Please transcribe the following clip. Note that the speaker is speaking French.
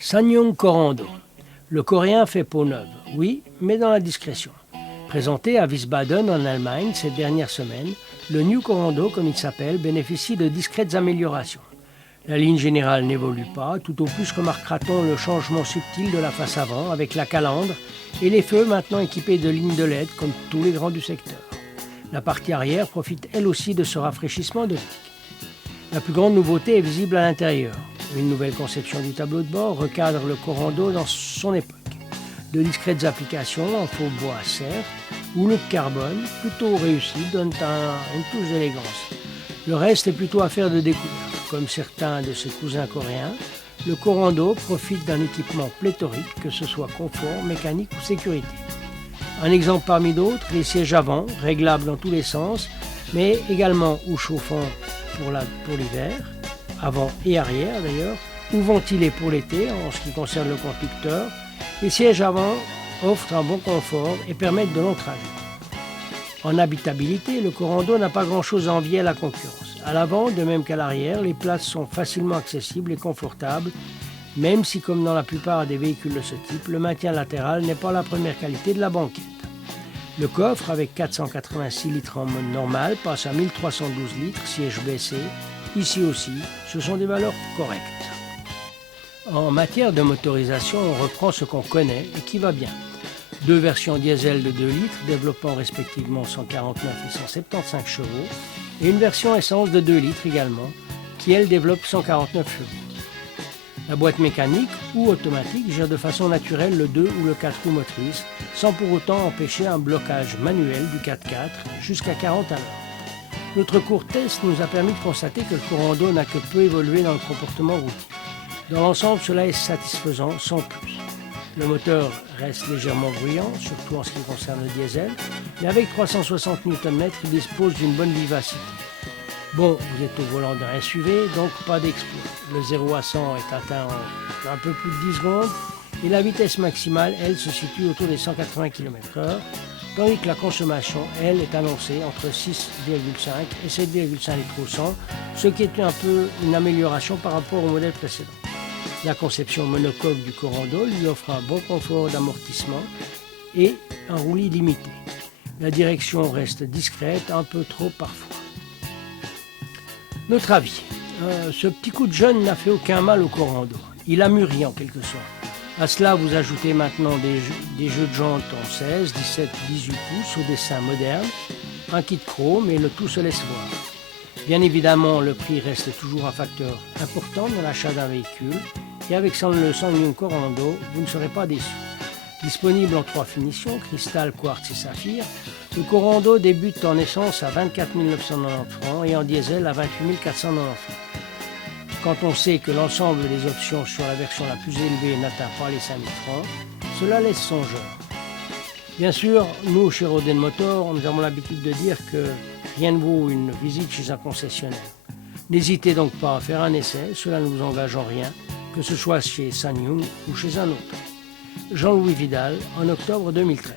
SsangYong Corando. Le coréen fait peau neuve, oui, mais dans la discrétion. Présenté à Wiesbaden en Allemagne ces dernières semaines, le New Corando, comme il s'appelle, bénéficie de discrètes améliorations. La ligne générale n'évolue pas, tout au plus remarquera-t-on le changement subtil de la face avant avec la calandre et les feux maintenant équipés de lignes de LED comme tous les grands du secteur. La partie arrière profite elle aussi de ce rafraîchissement d'optique. La plus grande nouveauté est visible à l'intérieur. Une nouvelle conception du tableau de bord recadre le Corando dans son époque. De discrètes applications en faux bois certes, ou look carbone, plutôt réussi, donnent une touche d'élégance. Le reste est plutôt affaire de découverte. Comme certains de ses cousins coréens, le Corando profite d'un équipement pléthorique, que ce soit confort, mécanique ou sécurité. Un exemple parmi d'autres, les sièges avant, réglables dans tous les sens, mais également ou chauffants pour l'hiver, avant et arrière d'ailleurs, ou ventilés pour l'été en ce qui concerne le conducteur. Les sièges avant offrent un bon confort et permettent de longs trajets. En habitabilité, le Corando n'a pas grand-chose à envier à la concurrence. À l'avant, de même qu'à l'arrière, les places sont facilement accessibles et confortables, même si, comme dans la plupart des véhicules de ce type, le maintien latéral n'est pas la première qualité de la banquette. Le coffre, avec 486 litres en mode normal, passe à 1312 litres, siège baissé. Ici aussi, ce sont des valeurs correctes. En matière de motorisation, on reprend ce qu'on connaît et qui va bien. Deux versions diesel de 2 litres, développant respectivement 149 et 175 chevaux, et une version essence de 2 litres également, qui elle développe 149 chevaux. La boîte mécanique ou automatique gère de façon naturelle le 2 ou le 4 roues motrices, sans pour autant empêcher un blocage manuel du 4x4 jusqu'à 40 à l'heure. Notre court test nous a permis de constater que le Corando n'a que peu évolué dans le comportement routier. Dans l'ensemble, cela est satisfaisant, sans plus. Le moteur reste légèrement bruyant, surtout en ce qui concerne le diesel, mais avec 360 Nm, il dispose d'une bonne vivacité. Bon, vous êtes au volant d'un SUV, donc pas d'exploit. Le 0 à 100 est atteint en un peu plus de 10 secondes, et la vitesse maximale, elle, se situe autour des 180 km/h, tandis que la consommation, elle, est annoncée entre 6,5 et 7,5 litres au 100, ce qui est un peu une amélioration par rapport au modèle précédent. La conception monocoque du Corando lui offre un bon confort d'amortissement et un roulis limité. La direction reste discrète, un peu trop parfois. Notre avis. Ce petit coup de jeune n'a fait aucun mal au Corando. Il a mûri en quelque sorte. À cela, vous ajoutez maintenant des jeux de jantes en 16, 17, 18 pouces au dessin moderne, un kit chrome et le tout se laisse voir. Bien évidemment, le prix reste toujours un facteur important dans l'achat d'un véhicule et avec le SsangYong Corando, vous ne serez pas déçus. Disponible en 3 finitions, cristal, quartz et saphir, le Corando débute en essence à 24 990 francs et en diesel à 28 490 francs. Quand on sait que l'ensemble des options sur la version la plus élevée n'atteint pas les 5 000 francs, cela laisse songeur. Bien sûr, nous, chez Roden Motor, nous avons l'habitude de dire que rien ne vaut une visite chez un concessionnaire. N'hésitez donc pas à faire un essai, cela ne vous engage en rien, que ce soit chez SsangYong ou chez un autre. Jean-Louis Vidal, en octobre 2013.